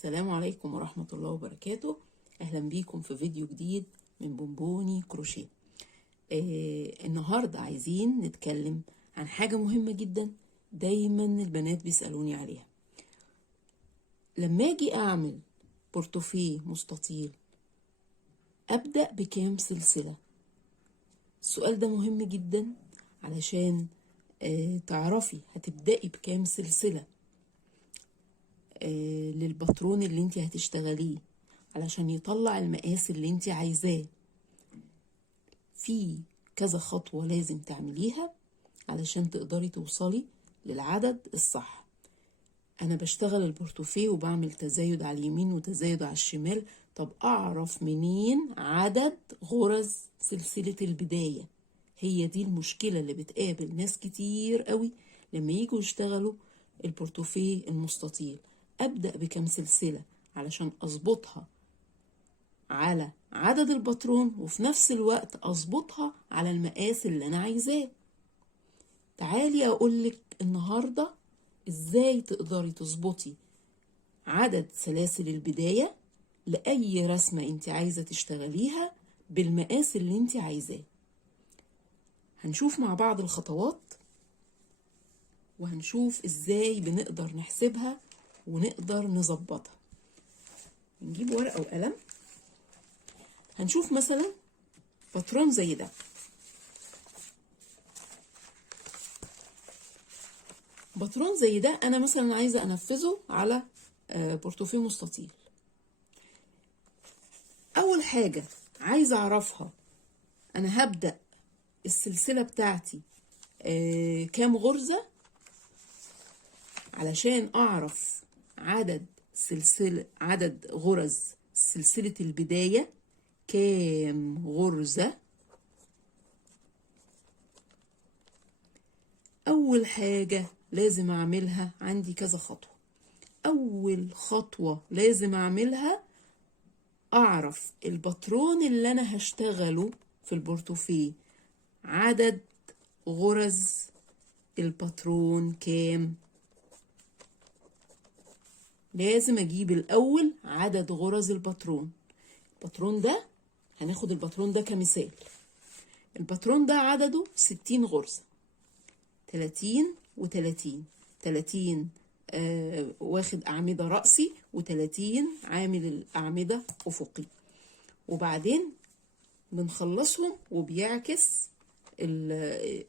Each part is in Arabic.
السلام عليكم ورحمة الله وبركاته. أهلا بيكم في فيديو جديد من بونبوني كروشيه. النهاردة عايزين نتكلم عن حاجة مهمة جدا دايما البنات بيسألوني عليها. لما اجي أعمل بورتوفيه مستطيل أبدأ بكام سلسلة؟ السؤال ده مهم جدا علشان تعرفي هتبدأي بكام سلسلة للباترون اللي انت هتشتغليه علشان يطلع المقاس اللي انت عايزاه. في كذا خطوة لازم تعمليها علشان تقدري توصلي للعدد الصح. انا بشتغل البورتوفيه وبعمل تزايد على اليمين وتزايد على الشمال. طب اعرف منين عدد غرز سلسلة البداية؟ هي دي المشكلة اللي بتقابل ناس كتير قوي لما يجوا يشتغلوا البورتوفيه المستطيل. أبدأ بكم سلسلة علشان أظبطها على عدد الباترون وفي نفس الوقت أظبطها على المقاس اللي أنا عايزاه. تعالي أقولك النهاردة إزاي تقدري تظبطي عدد سلاسل البداية لأي رسمة أنت عايزة تشتغليها بالمقاس اللي أنت عايزاه. هنشوف مع بعض الخطوات وهنشوف إزاي بنقدر نحسبها ونقدر نظبطها. نجيب ورقة وقلم. هنشوف مثلا باترون زي ده. باترون زي ده انا مثلا عايزة انفذه على بورتوفيه مستطيل. اول حاجة عايزة اعرفها انا هبدأ السلسلة بتاعتي كام غرزة علشان اعرف عدد غرز سلسلة البداية كام غرزة. أول حاجة لازم أعملها، عندي كذا خطوة. أول خطوة لازم أعملها أعرف الباترون اللي أنا هشتغله في البورتوفيه عدد غرز الباترون كام. لازم أجيب الأول عدد غرز الباترون. الباترون ده هناخد الباترون ده كمثال. الباترون ده عدده 60 غرزة، 30 و30. 30 واخد أعمدة رأسي و30 عامل الأعمدة أفقي، وبعدين بنخلصهم وبيعكس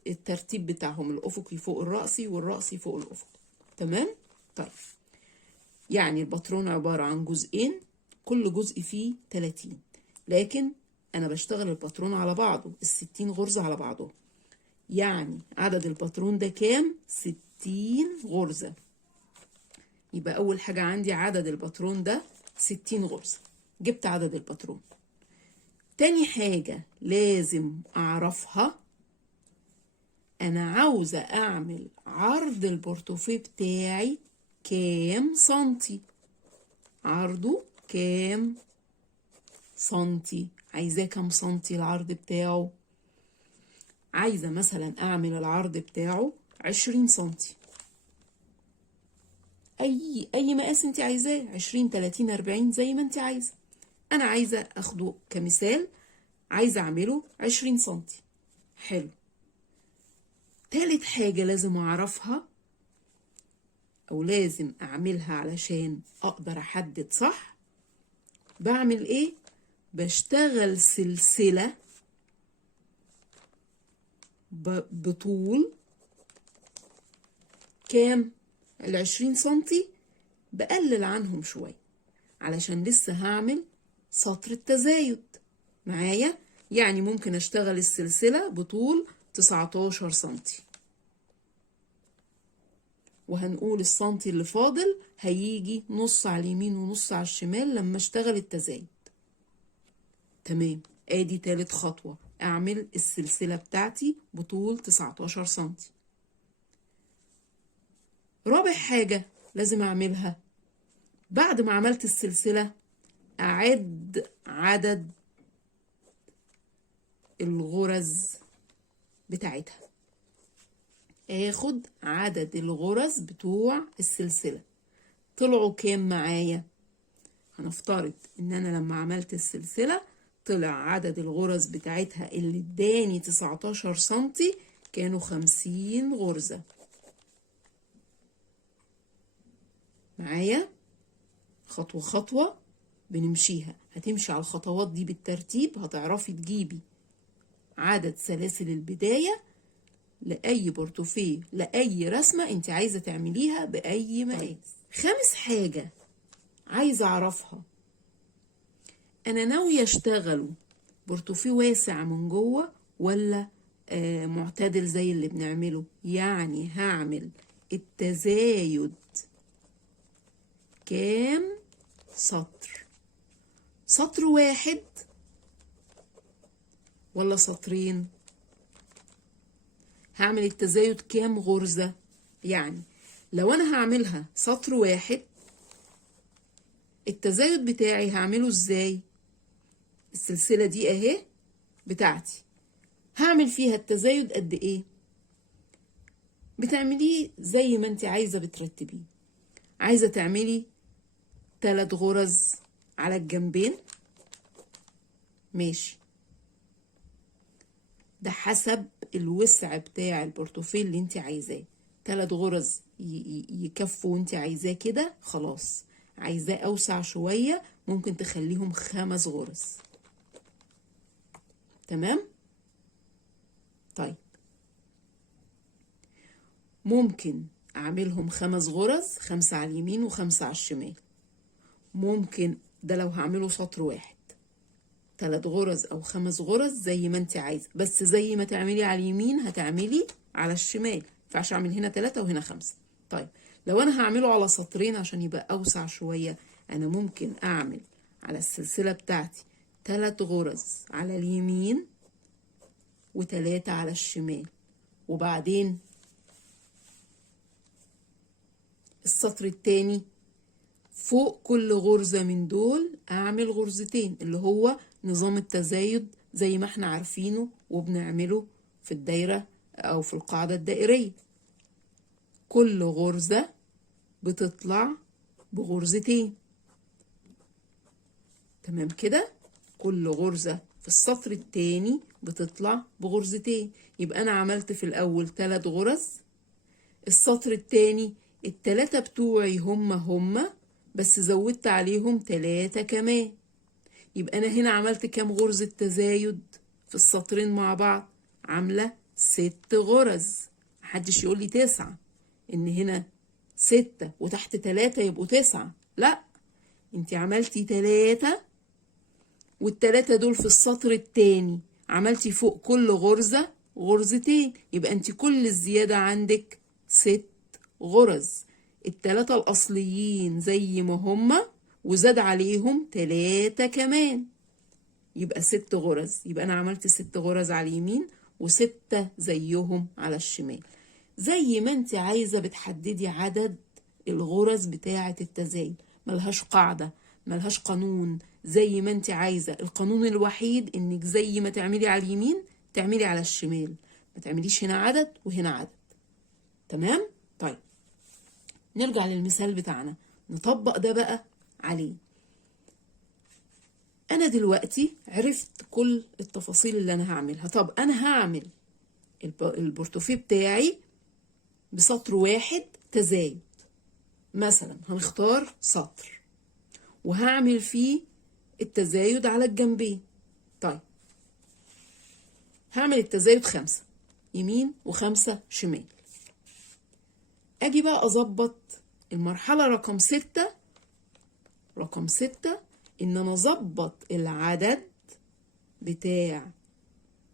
الترتيب بتاعهم، الأفقي فوق الرأسي والرأسي فوق الأفقي. تمام؟ طيب يعني الباترون عبارة عن جزئين، كل جزء فيه 30، لكن أنا بشتغل الباترون على بعضه، 60 غرزة على بعضه. يعني عدد الباترون ده كام؟ 60 غرزة. يبقى أول حاجة عندي عدد الباترون ده 60 غرزة. جبت عدد الباترون. تاني حاجة لازم أعرفها، أنا عاوزة أعمل عرض البورتوفيه بتاعي كام سنتي. عرضه كام سنتي؟ عايزاه كام سنتي العرض بتاعه؟ عايزة مثلا أعمل العرض بتاعه 20 سنتي. أي مقاس أنت عايزاه، 20 30 40 زي ما أنت عايزة. أنا عايزة أخده كمثال، عايزة أعمله 20 سنتي. حلو. تالت حاجة لازم أعرفها أو لازم أعملها علشان أقدر أحدد صح. بعمل إيه؟ بشتغل سلسلة بطول كام؟ 20 سنتي. بقلل عنهم شوية علشان لسه هعمل سطر التزايد معايا. يعني ممكن اشتغل السلسلة بطول 19 سنتي، وهنقول السنتي اللي فاضل هيجي نص على اليمين ونص على الشمال لما اشتغل التزايد. تمام. ادي تالت خطوة، اعمل السلسلة بتاعتي بطول 19 سنتي. رابع حاجة لازم اعملها بعد ما عملت السلسلة، أعد عدد الغرز بتاعتها. اخد عدد الغرز بتوع السلسلة طلعوا كام معايا. هنفترض ان انا لما عملت السلسلة طلع عدد الغرز بتاعتها اللي اداني 19 سنتي كانوا 50 غرزة. معايا؟ خطوة خطوة بنمشيها، هتمشي على الخطوات دي بالترتيب هتعرفي تجيبي عدد سلاسل البداية لأي بورتوفيه، لأي رسمة انت عايزة تعمليها بأي مقاس. خامس حاجة عايزة أعرفها، أنا ناوية أشتغله بورتوفيه واسع من جوه ولا معتدل زي اللي بنعمله؟ يعني هعمل التزايد كام سطر؟ سطر واحد ولا سطرين؟ هعمل التزايد كام غرزة؟ يعني لو أنا هعملها سطر واحد التزايد بتاعي هعمله ازاي؟ السلسلة دي اهي بتاعتي، هعمل فيها التزايد قد ايه؟ بتعمليه زي ما انت عايزة بترتبيه. عايزة تعملي 3 غرز على الجنبين، ماشي، ده حسب الوسع بتاع البورتوفيه اللي انت عايزاه. 3 غرز يكفوا وانت عايزاه كده خلاص. عايزاه اوسع شوية ممكن تخليهم 5 غرز. تمام؟ طيب ممكن اعملهم 5 غرز، 5 على اليمين و5 على الشمال. ممكن ده لو هعمله سطر واحد 3 غرز او 5 غرز زي ما انت عايزه، بس زي ما تعملي على اليمين هتعملي على الشمال، فعشان اعمل هنا 3 وهنا 5. طيب لو انا هعمله على سطرين عشان يبقى اوسع شويه، انا ممكن اعمل على السلسله بتاعتي 3 غرز على اليمين و3 على الشمال، وبعدين السطر التاني فوق كل غرزة من دول اعمل غرزتين، اللي هو نظام التزايد زي ما احنا عارفينه وبنعمله في الدايرة او في القاعدة الدائرية. كل غرزة بتطلع بغرزتين. تمام كده؟ كل غرزة في السطر التاني بتطلع بغرزتين. يبقى انا عملت في الاول 3 غرز، السطر التاني ال3 بتوعي هما بس زودت عليهم 3 كمان. يبقى انا هنا عملت كام غرزة تزايد في السطرين مع بعض؟ عاملة 6 غرز. محدش يقول لي 9، ان هنا 6 وتحت 3 يبقوا 9، لا، انت عملتي 3 وال3 دول في السطر التاني عملتي فوق كل غرزة غرزتين، يبقى انت كل الزيادة عندك 6 غرز. ال3 الأصليين زي ما هما وزاد عليهم 3 كمان، يبقى 6 غرز. يبقى أنا عملت 6 غرز على اليمين و6 زيهم على الشمال. زي ما انت عايزة بتحددي عدد الغرز بتاعة التزايد، ملهاش قاعدة، ملهاش قانون، زي ما انت عايزة. القانون الوحيد انك زي ما تعملي على اليمين تعملي على الشمال، ما تعمليش هنا عدد وهنا عدد. تمام؟ طيب نرجع للمثال بتاعنا نطبق ده بقى عليه. انا دلوقتي عرفت كل التفاصيل اللي انا هعملها. طب انا هعمل البورتوفيه بتاعي بسطر واحد تزايد، مثلا هنختار سطر وهعمل فيه التزايد على الجنبين. طيب هعمل التزايد 5 يمين و5 شمال. اجي بقى اظبط المرحلة رقم 6. رقم 6 ان انا اظبط العدد بتاع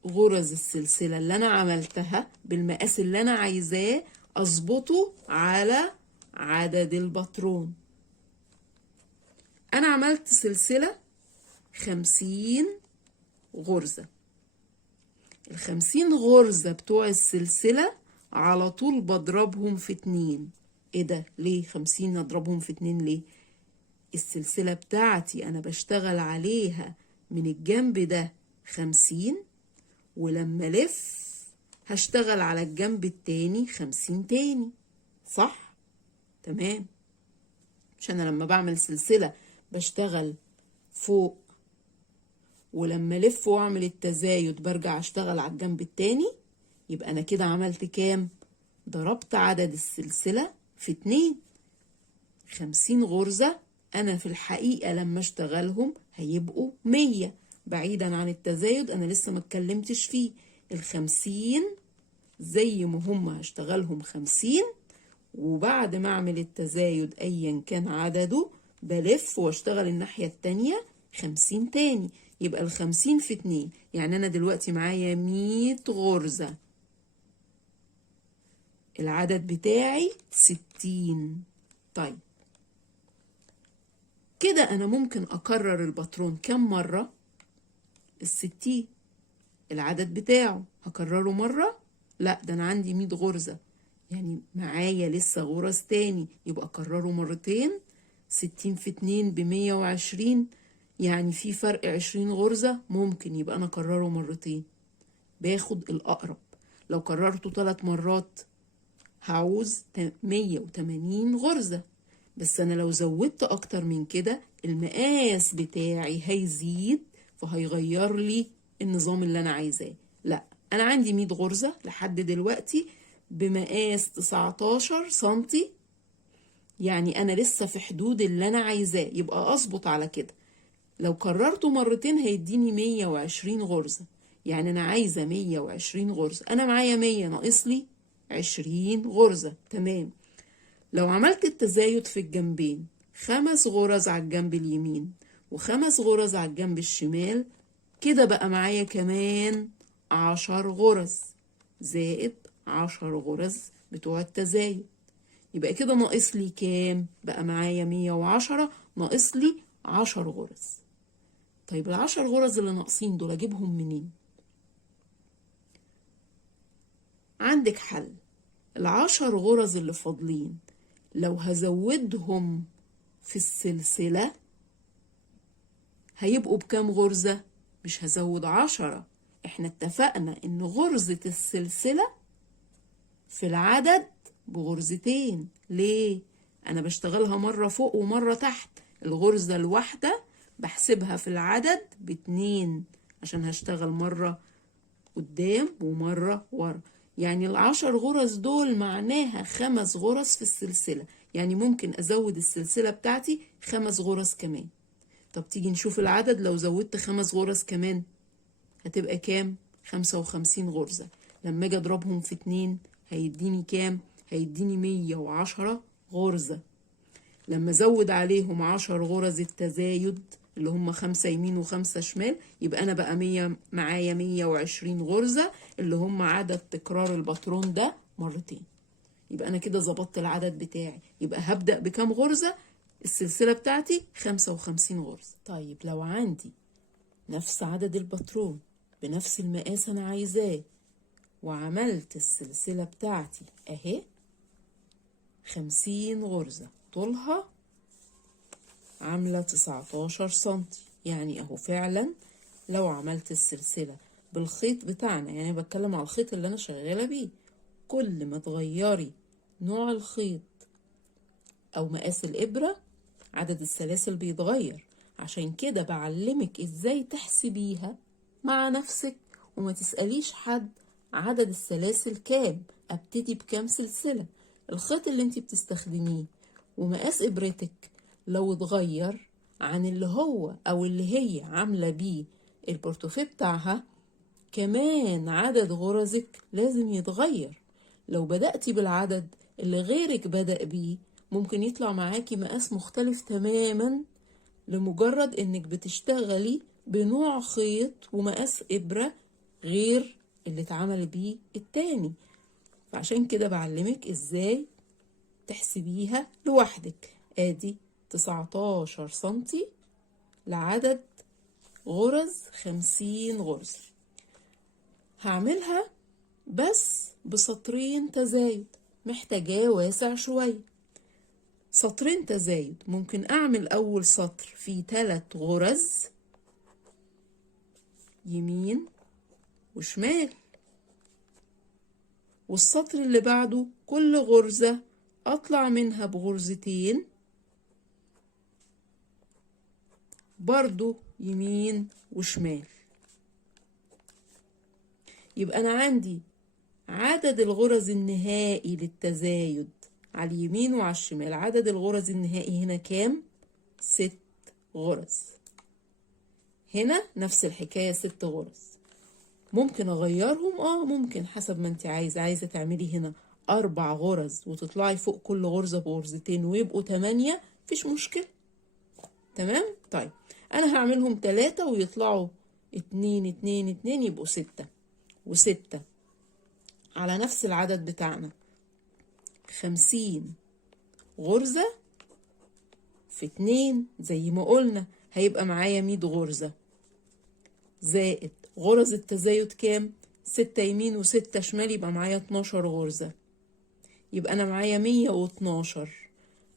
غرز السلسلة اللي انا عملتها بالمقاس اللي انا عايزاه، اظبطه على عدد الباترون. انا عملت سلسلة 50 غرزة. ال50 غرزة بتوع السلسلة على طول بضربهم في 2. ايه ده؟ ليه 50 اضربهم في 2 ليه؟ السلسلة بتاعتي انا بشتغل عليها من الجنب ده 50، ولما الف هشتغل على الجنب التاني 50 تاني، صح؟ تمام. مش انا لما بعمل سلسلة بشتغل فوق، ولما الف واعمل التزايد برجع اشتغل على الجنب التاني. يبقى انا كده عملت كام؟ ضربت عدد السلسلة في 2. 50 غرزة انا في الحقيقة لما اشتغلهم هيبقوا 100. بعيدا عن التزايد انا لسه ما اتكلمتش فيه. ال50 زي ما هم هشتغلهم 50، وبعد ما اعمل التزايد ايا كان عدده بلف واشتغل الناحية التانية 50 تاني. يبقى ال50 في 2، يعني انا دلوقتي معايا 100 غرزة. العدد بتاعي 60. طيب كده انا ممكن اكرر الباترون كم مرة؟ ال60 العدد بتاعه هكرره مرة؟ لا، ده انا عندي 100 غرزة، يعني معايا لسه غرز تاني، يبقى اكرره مرتين. 60 في 2 ب120، يعني في فرق 20 غرزة، ممكن يبقى انا اكرره مرتين. باخد الاقرب. لو كررته 3 مرات هعوز 180 غرزة. بس انا لو زودت اكتر من كده المقاس بتاعي هيزيد، فهيغير لي النظام اللي انا عايزاه. لا، انا عندي 100 غرزة لحد دلوقتي بمقاس 19 سنتي، يعني انا لسه في حدود اللي انا عايزاه، يبقى اظبط على كده. لو كررته مرتين هيديني 120 غرزة، يعني انا عايزة 120 غرزة. انا معايا 100، ناقص لي 20 غرزة. تمام. لو عملت التزايد في الجنبين، 5 غرز على الجنب اليمين و5 غرز على الجنب الشمال، كده بقى معايا كمان 10 غرز زائد 10 غرز بتوع التزايد. يبقى كده ناقص لي كام؟ بقى معايا 110، ناقص لي 10 غرز. طيب ال10 غرز اللي ناقصين دول اجيبهم منين؟ عندك حل. ال10 غرز اللي فاضلين لو هزودهم في السلسلة هيبقوا بكام غرزة؟ مش هزود 10. احنا اتفقنا ان غرزة السلسلة في العدد بغرزتين. ليه؟ انا بشتغلها مرة فوق ومرة تحت. الغرزة الواحدة بحسبها في العدد ب2، عشان هشتغل مرة قدام ومرة ورا. يعني ال10 غرز دول معناها 5 غرز في السلسلة، يعني ممكن ازود السلسلة بتاعتي 5 غرز كمان. طب تيجي نشوف العدد. لو زودت 5 غرز كمان هتبقى كام؟ 55 غرزة. لما اجي اضربهم في 2 هيديني كام؟ هيديني 110 غرزة. لما ازود عليهم 10 غرز التزايد اللي هم 5 يمين و5 شمال، يبقى انا بقى 100 معايا 120 غرزة اللي هم عدد تكرار الباترون ده مرتين. يبقى انا كده ظبطت العدد بتاعي. يبقى هبدأ بكام غرزة؟ السلسلة بتاعتي 55 غرزة. طيب لو عندي نفس عدد الباترون بنفس المقاس انا عايزاه، وعملت السلسلة بتاعتي اهي 50 غرزة، طولها عاملة 19 سنتي، يعني اهو فعلا لو عملت السلسلة بالخيط بتاعنا، يعني بتكلم على الخيط اللي انا شغالة بيه، كل ما تغيري نوع الخيط او مقاس الابرة عدد السلاسل بيتغير. عشان كده بعلمك ازاي تحسبيها مع نفسك، وما تسأليش حد عدد السلاسل كام، ابتدي بكام سلسلة. الخيط اللي انت بتستخدميه ومقاس ابرتك لو اتغير عن اللي هو او اللي هي عاملة بيه البورتوفيه بتاعها، كمان عدد غرزك لازم يتغير. لو بدأتي بالعدد اللي غيرك بدأ بيه ممكن يطلع معاكي مقاس مختلف تماما، لمجرد انك بتشتغلي بنوع خيط ومقاس إبرة غير اللي اتعمل بيه التاني. فعشان كده بعلمك ازاي تحسبيها لوحدك. ادي 19 سنتي لعدد غرز 50 غرزة. هعملها بس بسطرين تزايد، محتاجاه واسع شوية. سطرين تزايد ممكن اعمل اول سطر فيه 3 غرز يمين وشمال، والسطر اللي بعده كل غرزة اطلع منها بغرزتين برضو يمين وشمال. يبقى أنا عندي عدد الغرز النهائي للتزايد على اليمين وعلى الشمال. عدد الغرز النهائي هنا كام؟ 6 غرز. هنا نفس الحكاية 6 غرز. ممكن اغيرهم؟ ممكن حسب ما انت عايزة تعملي هنا 4 غرز وتطلعي فوق كل غرزة بغرزتين ويبقوا 8، مفيش مشكلة. تمام. طيب انا هعملهم 3 ويطلعوا 2 2 2 يبقوا 6 و6 على نفس العدد بتاعنا 50 غرزة في 2 زي ما قلنا هيبقى معايا 100 غرزة، زائد غرز التزايد كام؟ 6 يمين و6 شمال، يبقى معايا 12 غرزة. يبقى أنا معايا 112.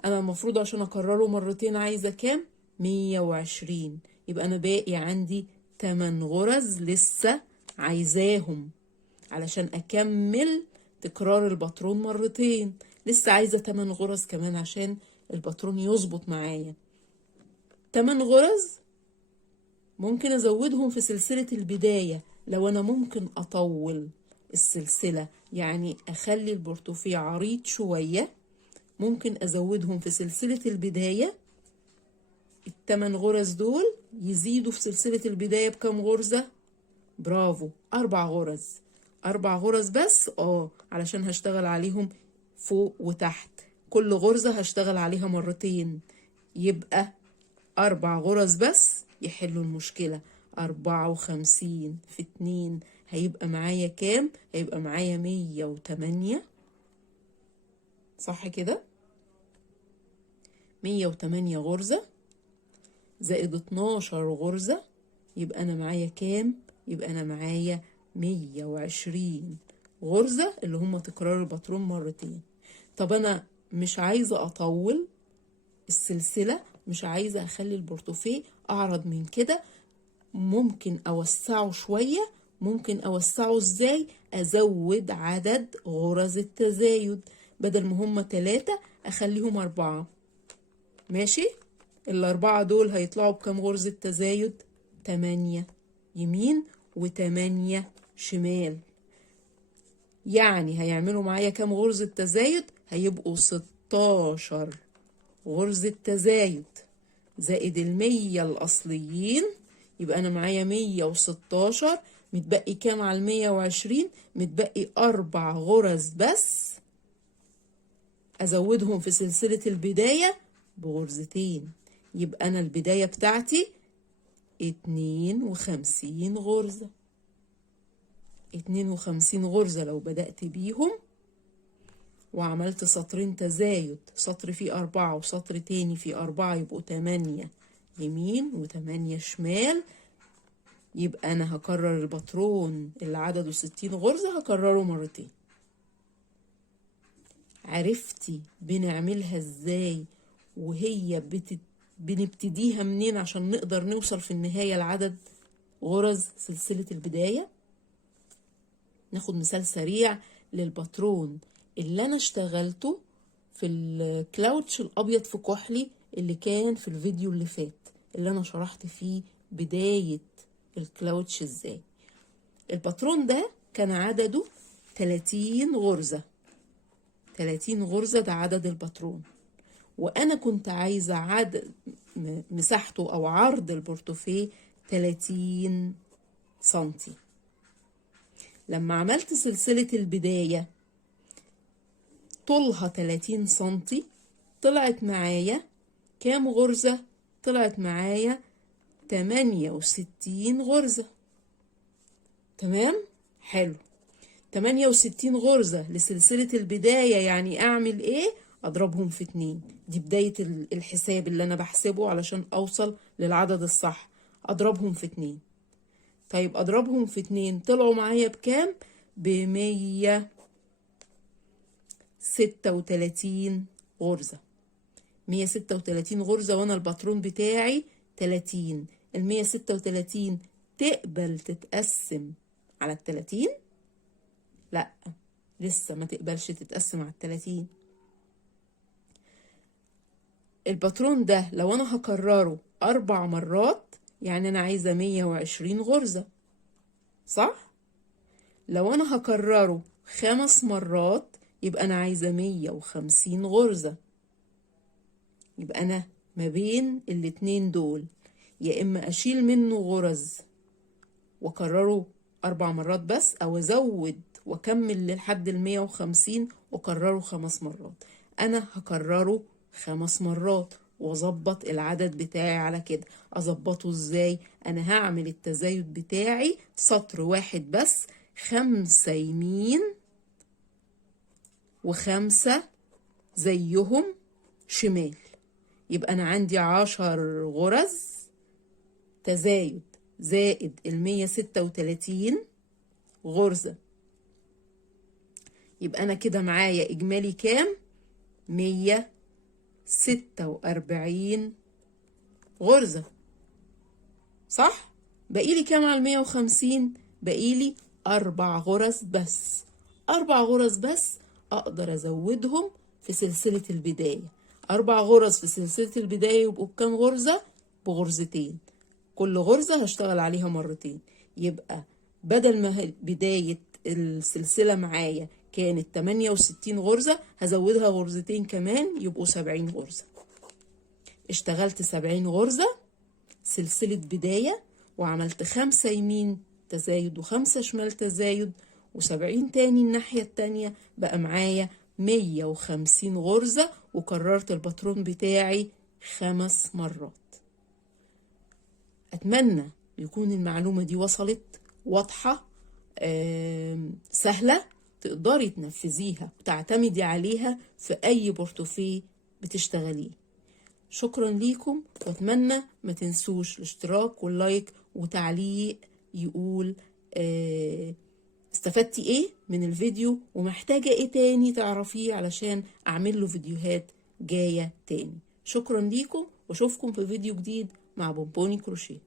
أنا المفروض عشان أكرره مرتين عايزة كام؟ 120. يبقى أنا باقي عندي 8 غرز لسه عايزاهم علشان أكمل تكرار الباترون مرتين. لسه عايزة 8 غرز كمان عشان الباترون يظبط معايا. 8 غرز ممكن ازودهم في سلسلة البداية لو انا ممكن اطول السلسلة، يعني اخلي البورتوفيه عريض شوية، ممكن ازودهم في سلسلة البداية. ال8 غرز دول يزيدوا في سلسلة البداية بكم غرزة؟ برافو، 4 غرز. 4 غرز بس علشان هشتغل عليهم فوق وتحت، كل غرزة هشتغل عليها مرتين، يبقى 4 غرز بس يحلوا المشكلة. 54 في 2 هيبقى معايا كام؟ هيبقى معايا 108. صح كده؟ 108 غرزة زائد 12 غرزة، يبقى أنا معايا كام؟ يبقى أنا معايا 120 غرزة اللي هم تكرار الباترون مرتين. طب أنا مش عايزة أطول السلسلة، مش عايزة أخلي البورتوفيه أعرض من كده، ممكن أوسعه شوية. ممكن أوسعه إزاي؟ أزود عدد غرز التزايد، بدل ما هم 3 أخليهم 4. ماشي؟ ال4 دول هيطلعوا بكم غرزة تزايد؟ 8 يمين و8 شمال. يعني هيعملوا معايا كم غرزة تزايد؟ هيبقوا 16 غرزة تزايد زائد 100 الأصليين، يبقى أنا معايا 116. متبقي كام على 120؟ متبقي 4 غرز بس أزودهم في سلسلة البداية بغرزتين، يبقى أنا البداية بتاعتي 52 غرزة. 52 غرزة لو بدأت بيهم وعملت سطرين تزايد، سطر فيه 4 وسطر تاني فيه 4، يبقوا 8 يمين و8 شمال. يبقى أنا هكرر الباترون اللي عدده 60 غرزة، هكرره مرتين. عرفتي بنعملها ازاي وهي بنبتديها منين عشان نقدر نوصل في النهاية لعدد غرز سلسلة البداية؟ ناخد مثال سريع للباترون اللي انا اشتغلته في الكلاوتش الابيض في كحلي اللي كان في الفيديو اللي فات، اللي انا شرحت فيه بداية الكلاوتش ازاي. الباترون ده كان عدده 30 غرزة. 30 غرزة ده عدد الباترون، وانا كنت عايزة عدد مساحته او عرض البورتوفيه 30 سنتي. لما عملت سلسلة البداية طولها 30 سنتي، طلعت معايا كام غرزة؟ طلعت معايا 68 غرزة. تمام؟ حلو. 68 غرزة لسلسلة البداية، يعني أعمل إيه؟ أضربهم في 2. دي بداية الحساب اللي أنا بحسبه علشان أوصل للعدد الصح. أضربهم في 2. طيب أضربهم في 2 طلعوا معايا بكام؟ ب136 غرزة. 136 غرزة وأنا الباترون بتاعي 30. 136 تقبل تتقسم على 30؟ لا، لسه ما تقبلش تتقسم على 30. الباترون ده لو أنا هكرره 4 مرات يعني أنا عايزة 120 غرزة، صح؟ لو أنا هكرره 5 مرات يبقى أنا عايزة 150 غرزة. يبقى أنا ما بين الاتنين دول يا إما أشيل منه غرز وأكرره 4 مرات بس، أو أزود وأكمل لحد 150 وأكرره 5 مرات. أنا هكرره 5 مرات وأظبط العدد بتاعي على كده. أظبطه إزاي؟ أنا هعمل التزايد بتاعي سطر واحد بس، 5 يمين و5 زيهم شمال. يبقى أنا عندي 10 غرز تزايد زائد 136 غرزة. يبقى أنا كده معايا إجمالي كام؟ 146 غرزة، صح؟ بقيلي كام على 150؟ بقيلي 4 غرز بس. 4 غرز بس أقدر أزودهم في سلسلة البداية. 4 غرز في سلسلة البداية يبقوا بكام غرزة؟ بغرزتين. كل غرزة هشتغل عليها مرتين. يبقى بدل ما بداية السلسلة معايا كانت 68 غرزة، هزودها غرزتين كمان يبقوا 70 غرزة. اشتغلت 70 غرزة سلسلة بداية، وعملت 5 يمين تزايد و5 شمال تزايد و70 تاني الناحية التانية. بقى معايا 150 غرزة، وكررت الباترون بتاعي 5 مرات. أتمنى يكون المعلومة دي وصلت، واضحة، سهلة، تقدري تنفذيها وتعتمدي عليها في أي بورتوفيه بتشتغليه. شكرا ليكم، وأتمنى ما تنسوش الاشتراك واللايك وتعليق يقول استفدتي ايه من الفيديو ومحتاجة ايه تاني تعرفيه علشان أعمل له فيديوهات جاية تاني. شكرا ليكم، واشوفكم في فيديو جديد مع بونبوني كروشيه.